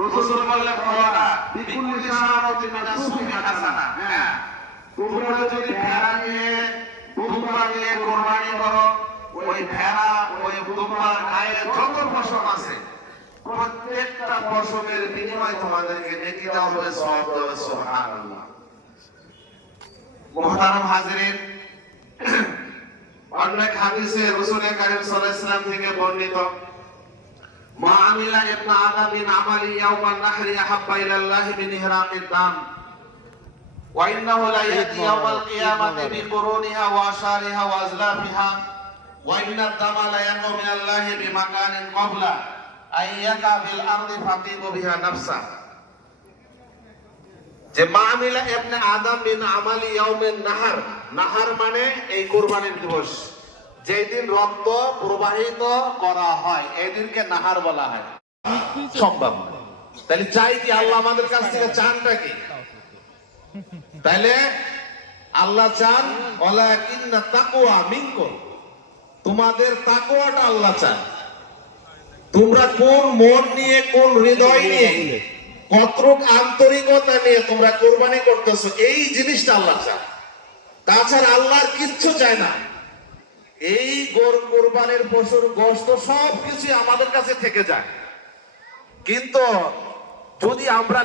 রাসূল বললেন ওয়ালা বিকুল্লি শারাতিন নাসুফি হাসানা। হ্যাঁ, তোমরা যদি ভেড়া নিয়ে দুম্বা নিয়ে কুরবানি করো, ওই ভেড়া ওই দুম্বার গায়ে যত পশম আছে প্রত্যেকটা পশমের বিনিময়ে তোমাদেরকে নেকি দেওয়া হবে, সওয়াব দেওয়া হবে। সুবহানাল্লাহ। মুহতারাম হাজিরিন, অনেক হাদিসে রাসূল কারীম সাল্লাল্লাহু আলাইহি ওয়াসাল্লাম থেকে বর্ণিত, মা আমিলা ইবনে আদম মিন আমালি ইয়াওমান নাহরি আহাব্বা ইলাল্লাহি মিন ইহরাকিদ দাম ওয়া ইন্নাহু লা ইয়াতি ইয়াওমাল কিয়ামাতি বিকুরুনিহা ওয়া আশারিহা ওয়া আজলাফিহা ওয়া ইন্নাদ দামা লা ইয়াকু মিনাল্লাহি বিমাকানিন ক্বাবলা আইয়াকা ফিল আরদি ফাতিবু বিহা নাফসা। যে মা আমিলা ইবনে আদম মিন আমালি ইয়াউমিন নাহার, নাহার মানে এই কুরবানির দিবস, যেই দিন রক্ত প্রবাহিত করা হয় এই দিনকে নাহার বলা হয়। সম্ভব না, তাহলে চাই কি আল্লাহ আমাদের কাছ থেকে চানটা কি? তাহলে আল্লাহ চান ওয়ালাকিন্না তাকওয়া মিনকুম, তোমাদের তাকওয়াটা আল্লাহ চান। তোমরা কোন মন নিয়ে, কোন হৃদয় নিয়ে, কতটুক আন্তরিকতা নিয়ে তোমরা কুরবানি করতেছো, এই জিনিসটা আল্লাহ চান। তাছাড়া আল্লাহর কিচ্ছু চায় না। এই কোরবানির পশুর গোশত সবকিছু আমাদের কাছে থেকে যায়, কিন্তু যদি আমরা